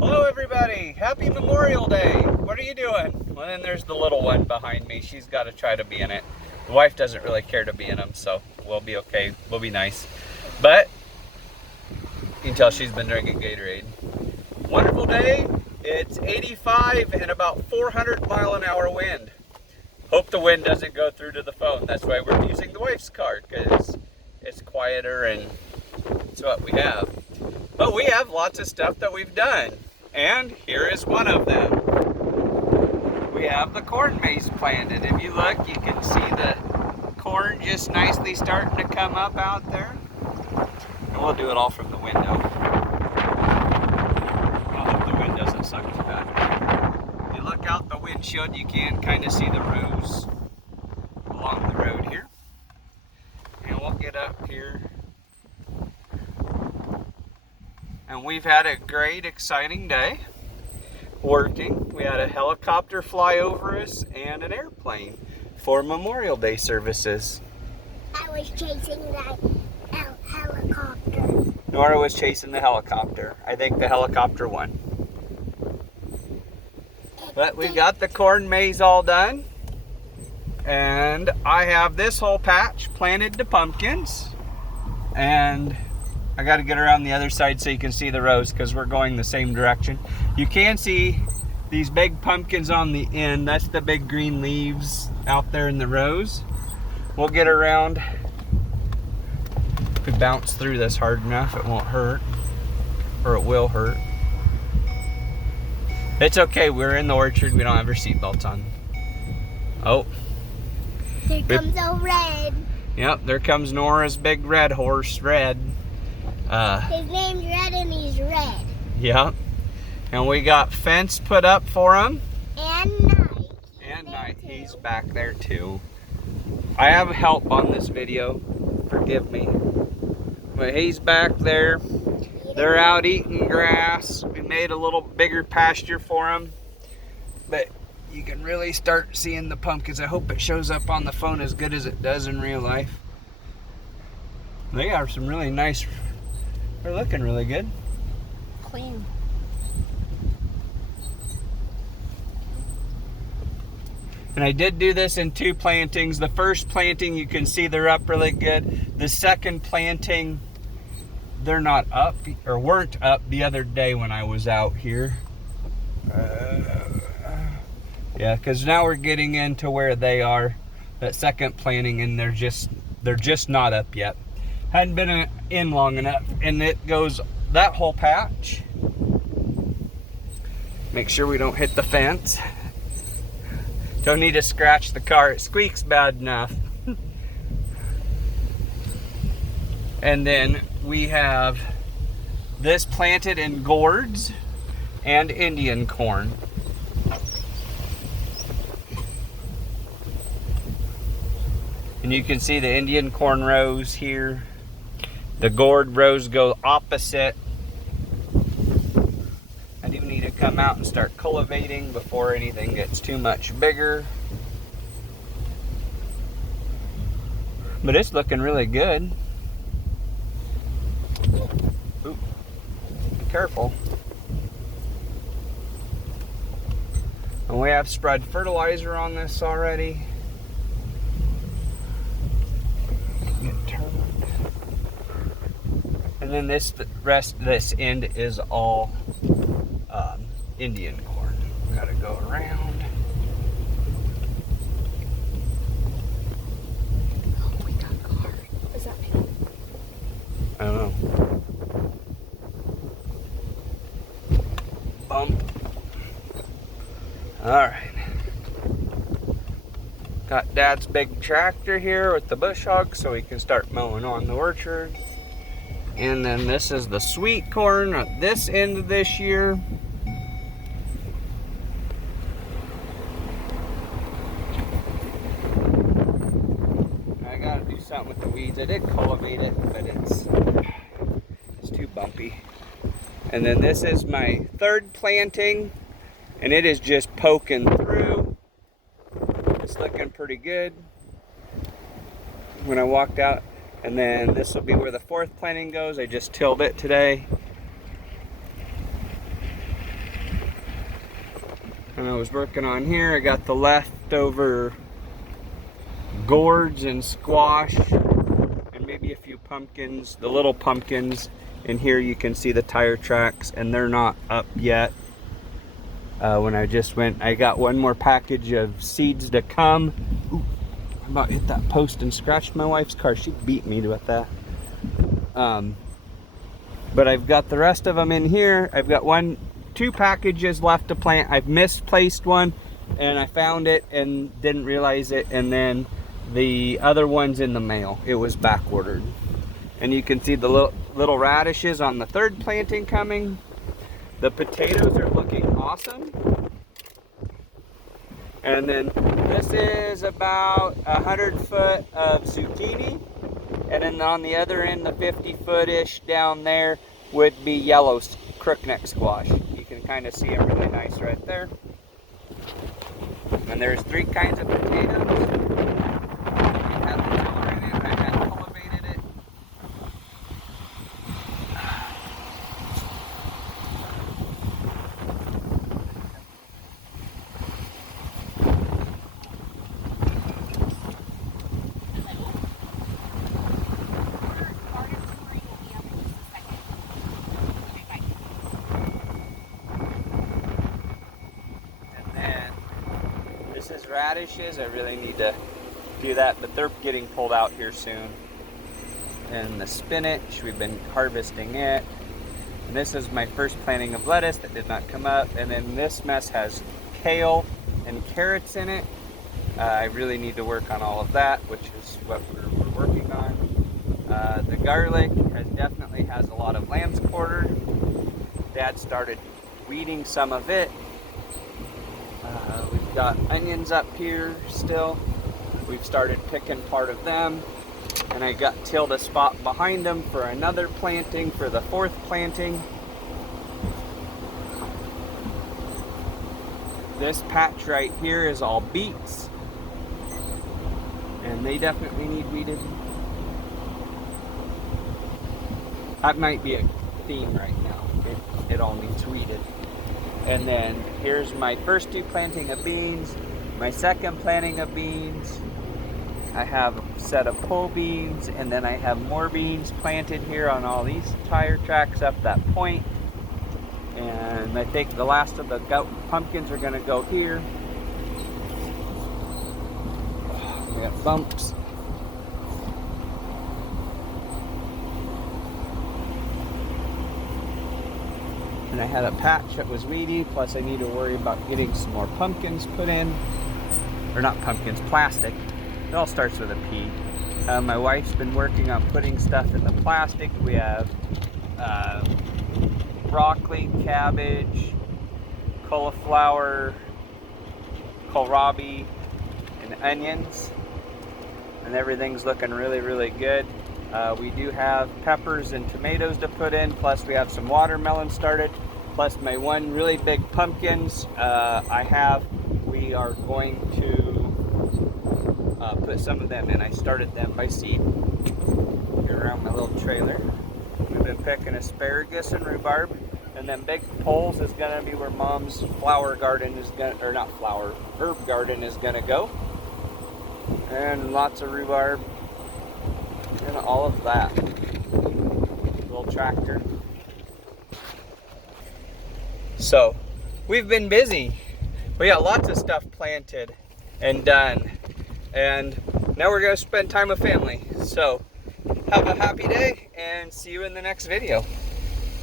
Hello everybody, happy Memorial Day. What are you doing? Well, then there's the little one behind me. She's got to try to be in it. The wife doesn't really care to be in them, so we'll be okay. We'll be nice. But you can tell she's been drinking Gatorade. Wonderful day. It's 85 and about 400-mile-an-hour wind. Hope the wind doesn't go through to the phone. That's why we're using the wife's card, because it's quieter and it's what we have. But we have lots of stuff that we've done, and here is one of them. We have the corn maze planted. If you look, you can see the corn just nicely starting to come up out there. And we'll do it all from the window. I hope the wind doesn't suck too bad. If you look out the windshield, you can kind of see the rows along the road here. And we'll get up here. And we've had a great, exciting day working. We had a helicopter fly over us and an airplane for Memorial Day services. I was chasing that helicopter. Nora was chasing the helicopter. I think the helicopter won. But we got the corn maze all done. And I have this whole patch planted to pumpkins. And I got to get around the other side so you can see the rows because we're going the same direction. You can see these big pumpkins on the end. That's the big green leaves out there in the rows. We'll get around. If we bounce through this hard enough, it won't hurt. Or it will hurt. It's okay, we're in the orchard. We don't have our seatbelts on. Oh. Here comes a red. Yep, there comes Nora's big red horse, Red. His name's Red and he's red. Yep. And we got fence put up for him. And Night. And Night, he's back there too. I have help on this video, forgive me. But he's back there. They're out eating grass. We made a little bigger pasture for them. But you can really start seeing the pumpkins. I hope it shows up on the phone as good as it does in real life. They are some really nice. They're looking really good. Clean. And I did do this in 2 plantings. The first planting, you can see they're up really good. The second planting, they're not up, or weren't up the other day when I was out here. Yeah, because now we're getting into where they are, that second planting, and they're just not up yet. Hadn't been in long enough, and it goes that whole patch. Make sure we don't hit the fence. Don't need to scratch the car, it squeaks bad enough. And then we have this planted in gourds and Indian corn. And you can see the Indian corn rows here. The gourd rows go opposite. I do need to come out and start cultivating before anything gets too much bigger. But it's looking really good. Ooh, be careful. And we have spread fertilizer on this already. And then this end is all Indian corn. We gotta go around. Oh, we got a car. What's that mean? I don't know. Bump. Alright. Got Dad's big tractor here with the bush hog so we can start mowing on the orchard. And then this is the sweet corn at this end of this year. I gotta do something with the weeds. I did cultivate it, but it's too bumpy. And then this is my 3rd planting, and it is just poking through. It's looking pretty good. When I walked out, And then this will be where the fourth planting goes. I just tilled it today. And I was working on here. I got the leftover gourds and squash and maybe a few pumpkins, the little pumpkins. In here you can see the tire tracks, and they're not up yet. When I just went, I got one more package of seeds to come. Ooh, I about hit that post and scratched my wife's car. She beat me with that. But I've got the rest of them in here. I've got two packages left to plant. I've misplaced one and I found it and didn't realize it, and then the other one's in the mail. It was back ordered. And you can see the little radishes on the third planting coming. The potatoes are looking awesome. And then this is about 100 foot of zucchini. And then on the other end, the 50-foot-ish down there would be yellow crookneck squash. You can kind of see it really nice right there. And there's 3 kinds of potatoes. I had the tiller in it, and I had cultivated it. This is radishes. I really need to do that, but they're getting pulled out here soon. And the spinach, we've been harvesting it. And this is my first planting of lettuce that did not come up. And then this mess has kale and carrots in it. I really need to work on all of that, which is what we're working on. The garlic definitely has a lot of lamb's quarter. Dad started weeding some of it. We've got onions up here still. We've started picking part of them. And I got tilled a spot behind them for another planting, for the 4th planting. This patch right here is all beets. And they definitely need weeded. That might be a theme right now. It all needs weeded. And then here's my first 2 planting of beans, my second planting of beans. I have a set of pole beans, and then I have more beans planted here on all these tire tracks up that point. And I think the last of the pumpkins are gonna go here. We got bumps. And I had a patch that was weedy, plus I need to worry about getting some more pumpkins put in. Or not pumpkins, plastic. It all starts with a P. My wife's been working on putting stuff in the plastic. We have broccoli, cabbage, cauliflower, kohlrabi, and onions. And everything's looking really, really good. We do have peppers and tomatoes to put in, plus we have some watermelon started, plus my one really big pumpkins we are going to put some of them in. I started them by seed here around my little trailer. We've been picking asparagus and rhubarb, and then big poles is gonna be where Mom's flower garden is herb garden is gonna go. And lots of rhubarb. And all of that. Little tractor. So, we've been busy. We got lots of stuff planted and done. And now we're going to spend time with family. So, have a happy day and see you in the next video.